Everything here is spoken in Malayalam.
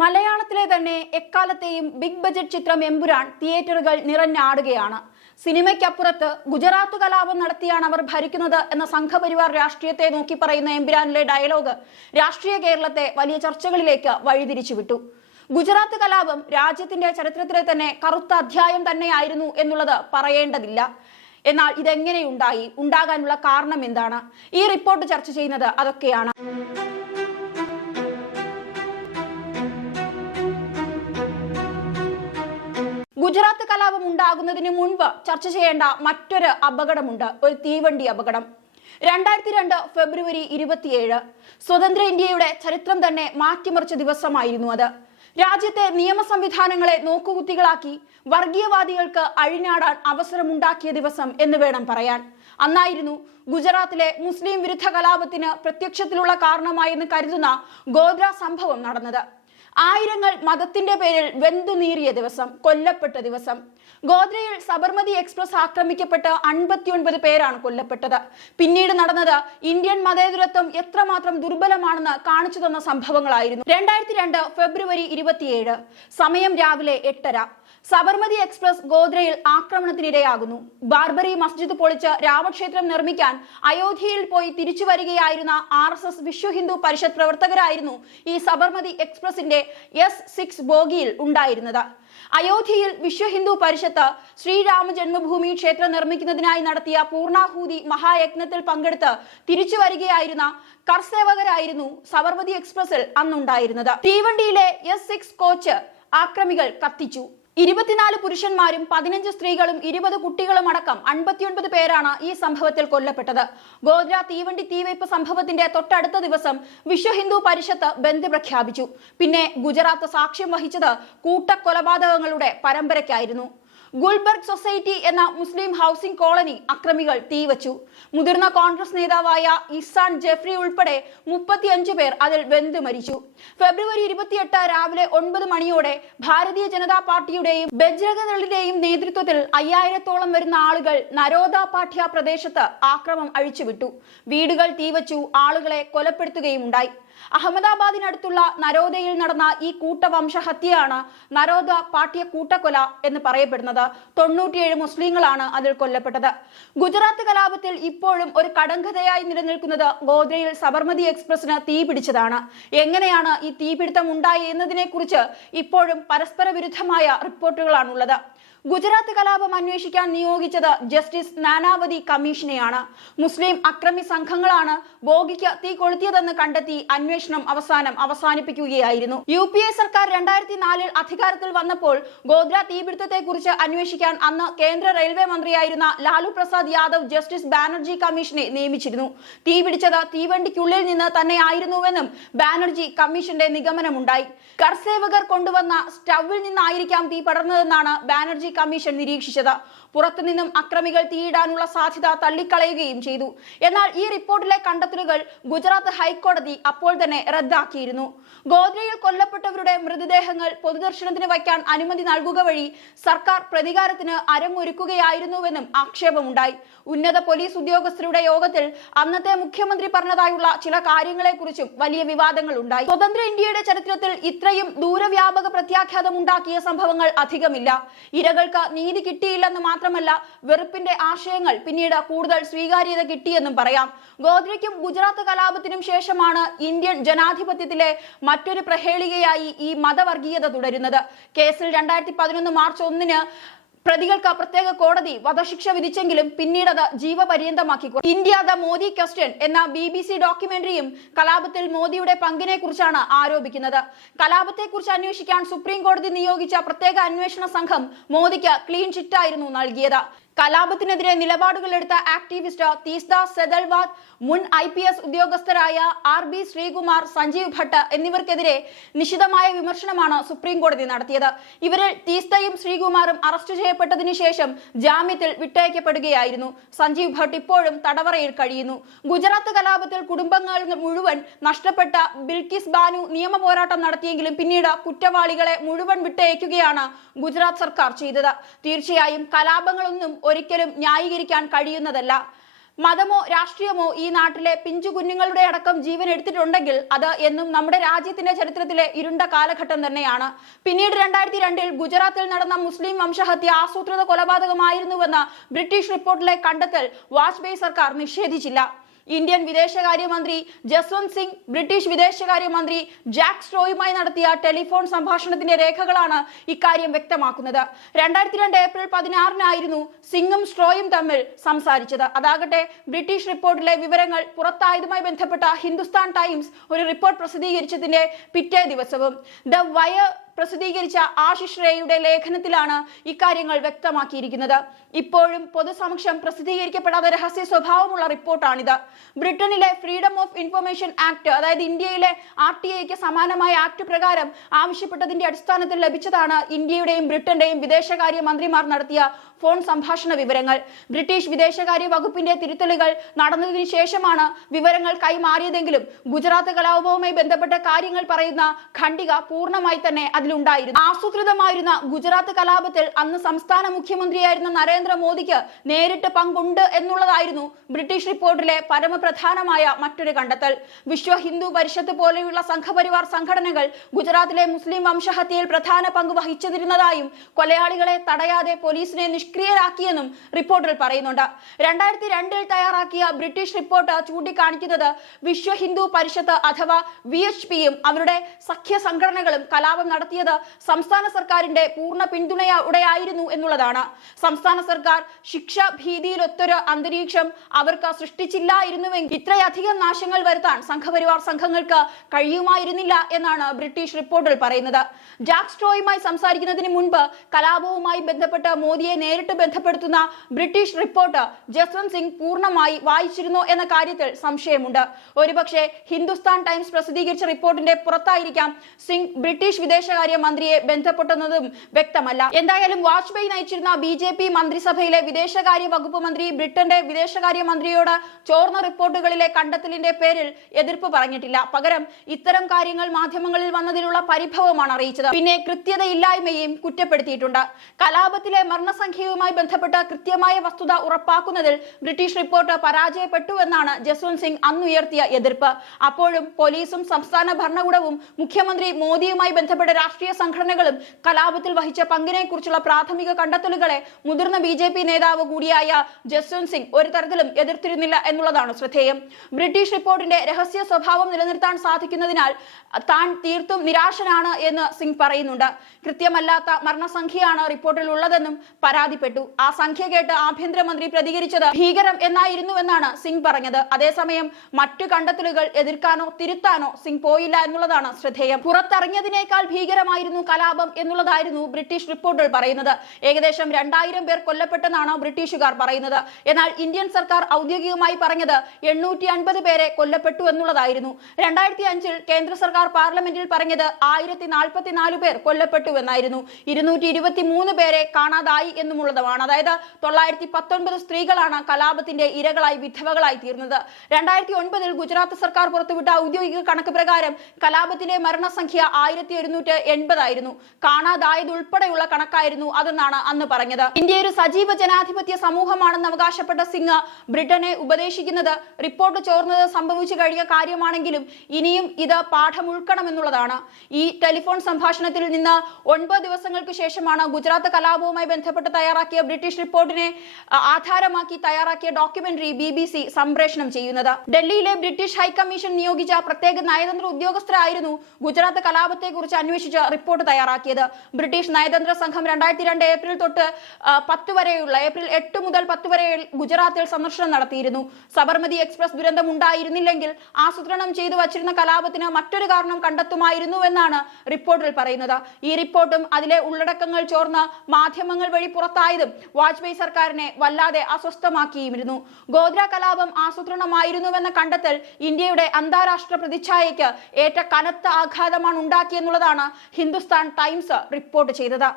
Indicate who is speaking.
Speaker 1: മലയാളത്തിലെ തന്നെ എക്കാലത്തെയും ബിഗ് ബജറ്റ് ചിത്രം എമ്പുരാൻ തിയേറ്ററുകൾ നിറഞ്ഞാടുകയാണ്. സിനിമയ്ക്കപ്പുറത്ത് ഗുജറാത്ത് കലാപം നടത്തിയാണ് അവർ ഭരിക്കുന്നത് എന്ന സംഘപരിവാർ രാഷ്ട്രീയത്തെ നോക്കി പറയുന്ന എമ്പുരാനിലെ ഡയലോഗ് രാഷ്ട്രീയ കേരളത്തെ വലിയ ചർച്ചകളിലേക്ക് വഴിതിരിച്ചുവിട്ടു. ഗുജറാത്ത് കലാപം രാജ്യത്തിന്റെ ചരിത്രത്തിലെ തന്നെ കറുത്ത അധ്യായം തന്നെയായിരുന്നു എന്നുള്ളത് പറയേണ്ടതില്ല. എന്നാൽ ഇതെങ്ങനെയുണ്ടായി? ഉണ്ടാകാനുള്ള കാരണം എന്താണ്? ഈ റിപ്പോർട്ട് ചർച്ച ചെയ്യുന്നത് അതൊക്കെയാണ്. ഗുജറാത്ത് കലാപം ഉണ്ടാകുന്നതിന് മുൻപ് ചർച്ച ചെയ്യേണ്ട മറ്റൊരു അപകടമുണ്ട്. ഒരു തീവണ്ടി അപകടം. രണ്ടായിരത്തി രണ്ട് ഫെബ്രുവരി ഇരുപത്തിയേഴ് സ്വതന്ത്ര ഇന്ത്യയുടെ ചരിത്രം തന്നെ മാറ്റിമറിച്ച ദിവസമായിരുന്നു അത്. രാജ്യത്തെ നിയമ സംവിധാനങ്ങളെ നോക്കുകുത്തികളാക്കി വർഗീയവാദികൾക്ക് അഴിഞ്ഞാടാൻ അവസരമുണ്ടാക്കിയ ദിവസം എന്ന് വേണം പറയാൻ. അന്നായിരുന്നു ഗുജറാത്തിലെ മുസ്ലിം വിരുദ്ധ കലാപത്തിന് പ്രത്യക്ഷത്തിലുള്ള കാരണമായെന്ന് കരുതുന്ന ഗോദ്ര സംഭവം നടന്നത്. ആയിരങ്ങൾ മതത്തിന്റെ പേരിൽ വെന്തുനീറിയ ദിവസം കൊല്ലപ്പെട്ട ദിവസം. ഗോദ്രയിൽ സബർമതി എക്സ്പ്രസ് ആക്രമിക്കപ്പെട്ട് അൻപത്തിയൊൻപത് പേരാണ് കൊല്ലപ്പെട്ടത്. പിന്നീട് നടന്നത് ഇന്ത്യൻ മതേതരത്വം എത്രമാത്രം ദുർബലമാണെന്ന് കാണിച്ചു തന്ന സംഭവങ്ങളായിരുന്നു. രണ്ടായിരത്തി രണ്ട് ഫെബ്രുവരി ഇരുപത്തിയേഴ് സമയം രാവിലെ എട്ടര. സബർമതി എക്സ്പ്രസ് ഗോദ്രയിൽ ആക്രമണത്തിനിരയാകുന്നു. ബാർബറി മസ്ജിദ് പൊളിച്ച് രാമക്ഷേത്രം നിർമ്മിക്കാൻ അയോധ്യയിൽ പോയി തിരിച്ചു വരികയായിരുന്ന R S S Vishwa Hindu Parishad പ്രവർത്തകരായിരുന്നു ഈ സബർമതി എക്സ്പ്രസിന്റെ എസ് സിക്സ് ബോഗിയിൽ ഉണ്ടായിരുന്നത്. അയോധ്യയിൽ വിശ്വ ഹിന്ദു പരിഷത്ത് ശ്രീരാമ ജന്മഭൂമി ക്ഷേത്രം നിർമ്മിക്കുന്നതിനായി നടത്തിയ പൂർണാഹൂതി മഹായജ്ഞത്തിൽ പങ്കെടുത്ത് തിരിച്ചു വരികയായിരുന്ന കർസേവകരായിരുന്നു സബർമതി എക്സ്പ്രസിൽ അന്നുണ്ടായിരുന്നത്. തീവണ്ടിയിലെ എസ് സിക്സ് കോച്ച് ആക്രമികൾ കത്തിച്ചു. ഇരുപത്തിനാല് പുരുഷന്മാരും പതിനഞ്ച് സ്ത്രീകളും ഇരുപത് കുട്ടികളും അടക്കം അൻപത്തിയൊൻപത് പേരാണ് ഈ സംഭവത്തിൽ കൊല്ലപ്പെട്ടത്. ഗോദ്ര തീവണ്ടി തീവയ്പ് സംഭവത്തിന്റെ തൊട്ടടുത്ത ദിവസം വിശ്വ ഹിന്ദു പരിഷത്ത് ബന്ദ് പ്രഖ്യാപിച്ചു. പിന്നെ ഗുജറാത്ത് സാക്ഷ്യം വഹിച്ചത് കൂട്ടക്കൊലപാതകങ്ങളുടെ പരമ്പരയ്ക്കായിരുന്നു. ഗുൽബർഗ് സൊസൈറ്റി എന്ന മുസ്ലിം ഹൗസിംഗ് കോളനി അക്രമികൾ തീവച്ചു. മുതിർന്ന കോൺഗ്രസ് നേതാവായ ഇസാൻ ജെഫ്രി ഉൾപ്പെടെ മുപ്പത്തിയഞ്ചു പേർ അതിൽ വെന്തു മരിച്ചു. ഫെബ്രുവരി ഇരുപത്തിയെട്ട് രാവിലെ ഒൻപത് മണിയോടെ ഭാരതീയ ജനതാ പാർട്ടിയുടെയും ബജ്രംഗദളിന്റെയും നേതൃത്വത്തിൽ അയ്യായിരത്തോളം വരുന്ന ആളുകൾ നരോദ പാഠ്യ പ്രദേശത്ത് ആക്രമം അഴിച്ചുവിട്ടു. വീടുകൾ തീവച്ചു ആളുകളെ കൊലപ്പെടുത്തുകയും ഉണ്ടായി അഹമ്മദാബാദിനടുത്തുള്ള നരോദയിൽ നടന്ന ഈ കൂട്ടവംശഹത്യയാണ് നരോദ പാഠ്യ കൂട്ടക്കൊല എന്ന് പറയപ്പെടുന്നത്. തൊണ്ണൂറ്റിയേഴ് മുസ്ലിങ്ങളാണ് അതിൽ കൊല്ലപ്പെട്ടത്. ഗുജറാത്ത് കലാപത്തിൽ ഇപ്പോഴും ഒരു കടങ്കഥയായി നിലനിൽക്കുന്നത് ഗോദ്രയിൽ സബർമതി എക്സ്പ്രസിന് തീ പിടിച്ചതാണ്. എങ്ങനെയാണ് ഈ തീപിടുത്തം ഉണ്ടായി എന്നതിനെ കുറിച്ച് ഇപ്പോഴും പരസ്പര വിരുദ്ധമായ റിപ്പോർട്ടുകളാണുള്ളത്. ഗുജറാത്ത് കലാപം അന്വേഷിക്കാൻ നിയോഗിച്ചത് ജസ്റ്റിസ് നാനാവതി കമ്മീഷനെയാണ്. മുസ്ലിം അക്രമി സംഘങ്ങളാണ് ബോഗിക്ക് തീ കൊളുത്തിയതെന്ന് കണ്ടെത്തി അന്വേഷണം അവസാനം അവസാനിപ്പിക്കുകയായിരുന്നു. യു പി എ സർക്കാർ രണ്ടായിരത്തി നാലിൽ അധികാരത്തിൽ വന്നപ്പോൾ ഗോദ്ര തീപിടുത്തത്തെ കുറിച്ച് അന്വേഷിക്കാൻ അന്ന് കേന്ദ്ര റെയിൽവേ മന്ത്രിയായിരുന്ന ലാലു പ്രസാദ് യാദവ് ജസ്റ്റിസ് ബാനർജി കമ്മീഷനെ നിയമിച്ചിരുന്നു. തീപിടിച്ചത് തീവണ്ടിക്കുള്ളിൽ നിന്ന് തന്നെ ആയിരുന്നുവെന്നും ബാനർജി കമ്മീഷന്റെ നിഗമനമുണ്ടായി. കർസേവകർ കൊണ്ടുവന്ന സ്റ്റവിൽ നിന്നായിരിക്കാം തീ പടർന്നതെന്നാണ് ബാനർജി കമ്മീഷൻ നിരീക്ഷിച്ചത്. പുറത്തുനിന്നും അക്രമികൾ തീയിടാനുള്ള സാധ്യത തള്ളിക്കളയുകയും ചെയ്തു. എന്നാൽ ഈ റിപ്പോർട്ടിലെ കണ്ടെത്തലുകൾ ഗുജറാത്ത് ഹൈക്കോടതി അപ്പോൾ തന്നെ റദ്ദാക്കിയിരുന്നു. ഗോദ്രയിൽ കൊല്ലപ്പെട്ടവരുടെ മൃതദേഹങ്ങൾ പൊതുദർശനത്തിന് വയ്ക്കാൻ അനുമതി നൽകുക വഴി സർക്കാർ പ്രതികാരത്തിന് അരങ്ങൊരുക്കുകയായിരുന്നുവെന്നും ആക്ഷേപമുണ്ടായി. ഉന്നത പോലീസ് ഉദ്യോഗസ്ഥരുടെ യോഗത്തിൽ അന്നത്തെ മുഖ്യമന്ത്രി പറഞ്ഞതായുള്ള ചില കാര്യങ്ങളെക്കുറിച്ചും വലിയ വിവാദങ്ങൾ ഉണ്ടായി. സ്വതന്ത്ര ഇന്ത്യയുടെ ചരിത്രത്തിൽ ഇത്രയും ദൂരവ്യാപക പ്രത്യാഘാതം ഉണ്ടാക്കിയ സംഭവങ്ങൾ അധികമില്ല. ഇരകൾക്ക് നീതി കിട്ടിയില്ലെന്ന് മാത്രമല്ല വെറുപ്പിന്റെ ആശയങ്ങൾ പിന്നീട് കൂടുതൽ സ്വീകാര്യത കിട്ടിയെന്നും പറയാം. ഗോദ്രയ്ക്കും ഗുജറാത്ത് കലാപത്തിനും ശേഷമാണ് ഇന്ത്യൻ ജനാധിപത്യത്തിലെ മറ്റൊരു പ്രഹേളികയായി ഈ മതവർഗീയത തുടരുന്നത്. കേസിൽ രണ്ടായിരത്തി പതിനൊന്ന് മാർച്ച് ഒന്നിന് പ്രതികൾക്ക് പ്രത്യേക കോടതി വധശിക്ഷ വിധിച്ചെങ്കിലും പിന്നീട് അത് ജീവപര്യന്തമാക്കി ഇന്ത്യ ദ മോദി ക്വസ്റ്റ്യൻ എന്ന ബി ബി സി ഡോക്യുമെന്ററിയും കലാപത്തിൽ മോദിയുടെ പങ്കിനെ കുറിച്ചാണ് ആരോപിക്കുന്നത്. കലാപത്തെക്കുറിച്ച് അന്വേഷിക്കാൻ സുപ്രീം കോടതി നിയോഗിച്ച പ്രത്യേക അന്വേഷണ സംഘം മോദിക്ക് ക്ലീൻ ചിറ്റായിരുന്നു നൽകിയത്. കലാപത്തിനെതിരെ നിലപാടുകൾ എടുത്ത ആക്ടിവിസ്റ്റ് തീസ്ത സെദൽവാദ് മുൻ ഐ പി എസ് ഉദ്യോഗസ്ഥരായ ആർ ബി ശ്രീകുമാർ സഞ്ജീവ് ഭട്ട് എന്നിവർക്കെതിരെ നിശിതമായ വിമർശനമാണ് സുപ്രീം കോടതി നടത്തിയത്. ഇവരിൽ തീസ്തയും ശ്രീകുമാറും അറസ്റ്റ് ചെയ്യപ്പെട്ടതിനു ശേഷം ജാമ്യത്തിൽ വിട്ടയക്കപ്പെടുകയായിരുന്നു. സഞ്ജീവ് ഭട്ട് ഇപ്പോഴും തടവറയിൽ കഴിയുന്നു. ഗുജറാത്ത് കലാപത്തിൽ കുടുംബങ്ങൾ മുഴുവൻ നഷ്ടപ്പെട്ട ബിൽക്കിസ് ബാനു നിയമ പോരാട്ടം നടത്തിയെങ്കിലും പിന്നീട് കുറ്റവാളികളെ മുഴുവൻ വിട്ടയക്കുകയാണ് ഗുജറാത്ത് സർക്കാർ ചെയ്തത്. തീർച്ചയായും കലാപങ്ങളൊന്നും ഒരിക്കലും ന്യായീകരിക്കാൻ കഴിയുന്നതല്ല. മതമോ രാഷ്ട്രീയമോ ഈ നാട്ടിലെ പിഞ്ചു കുഞ്ഞുങ്ങളുടെ അടക്കം ജീവൻ എടുത്തിട്ടുണ്ടെങ്കിൽ അത് എന്നും നമ്മുടെ രാജ്യത്തിന്റെ ചരിത്രത്തിലെ ഇരുണ്ട കാലഘട്ടം തന്നെയാണ്. പിന്നീട് രണ്ടായിരത്തി രണ്ടിൽ ഗുജറാത്തിൽ നടന്ന മുസ്ലിം വംശഹത്യ ആസൂത്രിത കൊലപാതകമായിരുന്നുവെന്ന് ബ്രിട്ടീഷ് റിപ്പോർട്ടിലെ കണ്ടെത്തൽ വാജ്പേയി സർക്കാർ നിഷേധിച്ചില്ല. ഇന്ത്യൻ വിദേശകാര്യമന്ത്രി ജസ്വന്ത് സിംഗ് ബ്രിട്ടീഷ് വിദേശകാര്യമന്ത്രി ജാക്ക് സ്ട്രോയുമായി നടത്തിയ ടെലിഫോൺ സംഭാഷണത്തിന്റെ രേഖകളാണ് ഇക്കാര്യം വ്യക്തമാക്കുന്നത്. രണ്ടായിരത്തി രണ്ട് ഏപ്രിൽ പതിനാറിനായിരുന്നു സിംഗും സ്ട്രോയും തമ്മിൽ സംസാരിച്ചത്. അതാകട്ടെ ബ്രിട്ടീഷ് റിപ്പോർട്ടിലെ വിവരങ്ങൾ പുറത്തായതുമായി ബന്ധപ്പെട്ട ഹിന്ദുസ്ഥാൻ ടൈംസ് ഒരു റിപ്പോർട്ട് പ്രസിദ്ധീകരിച്ചതിന്റെ പിറ്റേ ദിവസവും. ദ വയർ പ്രസിദ്ധീകരിച്ച ആശിഷ് റേയുടെ ലേഖനത്തിലാണ് ഇക്കാര്യങ്ങൾ വ്യക്തമാക്കിയിരിക്കുന്നത്. ഇപ്പോഴും പൊതുസമക്ഷം പ്രസിദ്ധീകരിക്കപ്പെടാത്ത രഹസ്യ സ്വഭാവമുള്ള റിപ്പോർട്ടാണിത്. ബ്രിട്ടനിലെ ഫ്രീഡം ഓഫ് ഇൻഫർമേഷൻ ആക്ട് അതായത് ഇന്ത്യയിലെ ആർ ടി ഐക്ക് സമാനമായ ആക്ട് പ്രകാരം ആവശ്യപ്പെട്ടതിന്റെ അടിസ്ഥാനത്തിൽ ലഭിച്ചതാണ് ഇന്ത്യയുടെയും ബ്രിട്ടന്റെയും വിദേശകാര്യ മന്ത്രിമാർ നടത്തിയ ഫോൺ സംഭാഷണ വിവരങ്ങൾ. ബ്രിട്ടീഷ് വിദേശകാര്യ വകുപ്പിന്റെ തിരുത്തലുകൾ നടന്നതിനു ശേഷമാണ് വിവരങ്ങൾ കൈമാറിയതെങ്കിലും ഗുജറാത്ത് കലാപവുമായി ബന്ധപ്പെട്ട കാര്യങ്ങൾ പറയുന്ന ഖണ്ഡിക പൂർണമായി തന്നെ അതിലുണ്ടായിരുന്നു. ആസൂത്രിതമായിരുന്ന ഗുജറാത്ത് കലാപത്തിൽ അന്ന് സംസ്ഥാന മുഖ്യമന്ത്രിയായിരുന്ന നരേന്ദ്രമോദിക്ക് നേരിട്ട് പങ്കുണ്ട് എന്നുള്ളതായിരുന്നു ബ്രിട്ടീഷ് റിപ്പോർട്ടിലെ പരമപ്രധാനമായ മറ്റൊരു കണ്ടെത്തൽ. വിശ്വ ഹിന്ദു പരിഷത്ത് പോലെയുള്ള സംഘപരിവാർ സംഘടനകൾ ഗുജറാത്തിലെ മുസ്ലിം വംശഹത്യയിൽ പ്രധാന പങ്ക് വഹിച്ചിരുന്നതായും കൊലയാളികളെ തടയാതെ പോലീസിനെ നിഷ്ക്രിയരാക്കിയെന്നും റിപ്പോർട്ടിൽ പറയുന്നുണ്ട്. രണ്ടായിരത്തി രണ്ടിൽ തയ്യാറാക്കിയ ബ്രിട്ടീഷ് റിപ്പോർട്ട് ചൂണ്ടിക്കാണിക്കുന്നത് വിശ്വ ഹിന്ദു പരിഷത്ത് അഥവാ വി എച്ച് പിയും അവരുടെ സഖ്യ സംഘടനകളും കലാപം നടത്തിയത് സംസ്ഥാന സർക്കാരിന്റെ പൂർണ പിന്തുണയോടെയായിരുന്നു എന്നുള്ളതാണ്. സംസ്ഥാന സർക്കാർ ശിക്ഷ ഭീതിയിലൊത്തൊരു അന്തരീക്ഷം അവർക്ക് സൃഷ്ടിച്ചില്ലായിരുന്നുവെങ്കിൽ ഇത്രയധികം നാശങ്ങൾ വരുത്താൻ സംഘപരിവാർ സംഘങ്ങൾക്ക് കഴിയുമായിരുന്നില്ല എന്നാണ് ബ്രിട്ടീഷ് റിപ്പോർട്ടിൽ പറയുന്നത്. ജാക്ക് സ്ട്രോയുമായി സംസാരിക്കുന്നതിന് മുൻപ് കലാപവുമായി ബന്ധപ്പെട്ട് മോദിയെ നേരിട്ട് ബന്ധപ്പെടുത്തുന്ന ബ്രിട്ടീഷ് റിപ്പോർട്ട് ജസ്വന്ത് സിംഗ് പൂർണമായി വായിച്ചിരുന്നോ എന്ന കാര്യത്തിൽ സംശയമുണ്ട്. ഒരുപക്ഷെ ഹിന്ദുസ്ഥാൻ ടൈംസ് പ്രസിദ്ധീകരിച്ച റിപ്പോർട്ടിന്റെ പുറത്തായിരിക്കാം സിംഗ് ബ്രിട്ടീഷ് വിദേശകാര്യ മന്ത്രിയെ ബന്ധപ്പെട്ടെന്നതും വ്യക്തമല്ല. എന്തായാലും വാജ്പേയി നയിച്ചിരുന്ന ബി ജെ പി മന്ത്രിസഭയിലെ വിദേശകാര്യ വകുപ്പ് മന്ത്രി ബ്രിട്ടന്റെ വിദേശകാര്യ മന്ത്രിയോട് ചോർന്ന റിപ്പോർട്ടുകളിലെ കണ്ടെത്തലിന്റെ പേരിൽ എതിർപ്പ് പറഞ്ഞിട്ടില്ല. പകരം ഇത്തരം കാര്യങ്ങൾ മാധ്യമങ്ങളിൽ വന്നതിലുള്ള പരിഭവമാണ് അറിയിച്ചത്. പിന്നെ കൃത്യതയില്ലായ്മയും കുറ്റപ്പെടുത്തിയിട്ടുണ്ട്. കലാപത്തിലെ മരണസംഖ്യയുമായി ബന്ധപ്പെട്ട കൃത്യമായ വസ്തുത ഉറപ്പാക്കുന്നതിൽ ബ്രിട്ടീഷ് റിപ്പോർട്ട് പരാജയപ്പെട്ടു എന്നാണ് ജസ്വന്ത് സിംഗ് അന്നുയർത്തിയ എതിർപ്പ്. അപ്പോഴും പോലീസും സംസ്ഥാന ഭരണകൂടവും മുഖ്യമന്ത്രി മോദിയുമായി ബന്ധപ്പെട്ട രാഷ്ട്രീയ സംഘടനകളും കലാപത്തിൽ വഹിച്ച പങ്കിനെ കുറിച്ചുള്ള പ്രാഥമിക കണ്ടെത്തലുകളെ മുതിർന്ന ബി ജെ പി നേതാവ് കൂടിയായ ജസ്വന്ത് സിംഗ് ഒരു തരത്തിലും എതിർത്തിരുന്നില്ല എന്നുള്ളതാണ് ശ്രദ്ധേയം. ബ്രിട്ടീഷ് റിപ്പോർട്ടിന്റെ രഹസ്യ സ്വഭാവം നിലനിർത്താൻ സാധിക്കുന്നതിനാൽ താൻ തീർത്തും നിരാശനാണ് എന്ന് സിംഗ് പറയുന്നുണ്ട്. കൃത്യമല്ലാത്ത മരണസംഖ്യയാണ് റിപ്പോർട്ടിൽ ഉള്ളതെന്നും പരാതിപ്പെട്ടു. ആ സംഖ്യ കേട്ട് ആഭ്യന്തരമന്ത്രി പ്രതികരിച്ചത് ഭീകരം എന്നായിരുന്നുവെന്നാണ് സിംഗ് പറഞ്ഞത്. അതേസമയം മറ്റു കണ്ടെത്തലുകൾ എതിർക്കാനോ തിരുത്താനോ സിംഗ് പോയില്ല എന്നുള്ളതാണ് ശ്രദ്ധേയം. പുറത്തിറങ്ങിയതിനേക്കാൾ ഭീകരമായിരുന്നു കലാപം എന്നുള്ളതായിരുന്നു ബ്രിട്ടീഷ് റിപ്പോർട്ടുകൾ പറയുന്നത്. ഏകദേശം രണ്ടായിരം പേർ കൊല്ലപ്പെട്ടെന്നാണ് ബ്രിട്ടീഷുകാർ പറയുന്നത്. എന്നാൽ ഇന്ത്യൻ സർക്കാർ ഔദ്യോഗികമായി പറഞ്ഞത് എണ്ണൂറ്റി അൻപത് പേരെ കൊല്ലപ്പെട്ടു എന്നുള്ളതായിരുന്നു. രണ്ടായിരത്തി അഞ്ചിൽ കേന്ദ്ര സർക്കാർ പാർലമെന്റിൽ പറഞ്ഞത് ആയിരത്തി നാൽപ്പത്തിനാല് പേർ കൊല്ലപ്പെട്ടു എന്നായിരുന്നു. ഇരുന്നൂറ്റി ഇരുപത്തി മൂന്ന് പേരെ കാണാതായി എന്നുമുള്ളതുമാണ് അതായത് തൊള്ളായിരത്തി പത്തൊൻപത് സ്ത്രീകളാണ് കലാപത്തിന്റെ ഇരകളായി വിധവകളായി തീർന്നത്. രണ്ടായിരത്തി ഒൻപതിൽ ഗുജറാത്ത് സർക്കാർ പുറത്തുവിട്ട ഔദ്യോഗിക കണക്ക് പ്രകാരം കലാപത്തിലെ മരണസംഖ്യ ആയിരത്തി ഒരുന്നൂറ്റി എൺപതായിരുന്നു കാണാതായതുൾപ്പെടെയുള്ള കണക്കായിരുന്നു അതെന്നാണ് അന്ന് പറഞ്ഞത്. ഇന്ത്യ ഒരു സജീവ ജനാധിപത്യ സമൂഹമാണെന്ന് അവകാശപ്പെട്ട സിംഗ് ബ്രിട്ടനെ ഉപദേശിക്കുന്നത് റിപ്പോർട്ട് ചോർന്നത് സംഭവിച്ചു കഴിഞ്ഞ കാര്യമാണെങ്കിലും ഇനിയും ഇത് പാഠം ഉൾക്കണമെന്നുള്ളതാണ് ഈ ടെലിഫോൺ സംഭാഷണത്തിൽ നിന്ന് ഒൻപത് ദിവസങ്ങൾക്ക് ശേഷമാണ് ഗുജറാത്ത് കലാപവുമായി ബന്ധപ്പെട്ട് തയ്യാറാക്കിയ ബ്രിട്ടീഷ് റിപ്പോർട്ടിനെ ആധാരമാക്കി തയ്യാറാക്കിയ ഡോക്യുമെന്ററി ബി ബി സി സംപ്രേഷണം ചെയ്യുന്നത്. ഡൽഹിയിലെ ബ്രിട്ടീഷ് ഹൈക്കമ്മീഷൻ നിയോഗിച്ച പ്രത്യേക നയതന്ത്ര ഉദ്യോഗസ്ഥരായിരുന്നു ഗുജറാത്ത് കലാപത്തെക്കുറിച്ച് അന്വേഷിച്ച് റിപ്പോർട്ട് തയ്യാറാക്കിയത്. ബ്രിട്ടീഷ് നയതന്ത്ര സംഘം രണ്ടായിരത്തി രണ്ട് ഏപ്രിൽ തൊട്ട് പത്ത് വരെയുള്ള ഏപ്രിൽ എട്ട് മുതൽ പത്ത് വരെ ഗുജറാത്തിൽ സന്ദർശനം നടത്തിയിരുന്നു. സബർമതി എക്സ്പ്രസ് ദുരന്തം ഉണ്ടായിരുന്നില്ലെങ്കിൽ ആസൂത്രണം ചെയ്തു വച്ചിരുന്ന കലാപത്തിന് മറ്റൊരു കാരണം കണ്ടെത്തുമായിരുന്നു എന്നാണ് റിപ്പോർട്ടിൽ പറയുന്നത്. ഈ റിപ്പോർട്ടും അതിലെ ഉള്ളടക്കങ്ങൾ ചോർന്ന് മാധ്യമങ്ങൾ വഴി പുറത്തായതും വാജ്പേയി സർക്കാരിനെ വല്ലാതെ അസ്വസ്ഥമാക്കിയിരുന്നു ഗോദ്ര കലാപം ആസൂത്രണമായിരുന്നുവെന്ന കണ്ടെത്തൽ ഇന്ത്യയുടെ അന്താരാഷ്ട്ര പ്രതിച്ഛായയ്ക്ക് ഏറ്റ കനത്ത ആഘാതമാണ് ഉണ്ടാക്കിയെന്നുള്ളതാണ് ഹിന്ദുസ്ഥാൻ ടൈംസ് റിപ്പോർട്ട് ചെയ്തത്.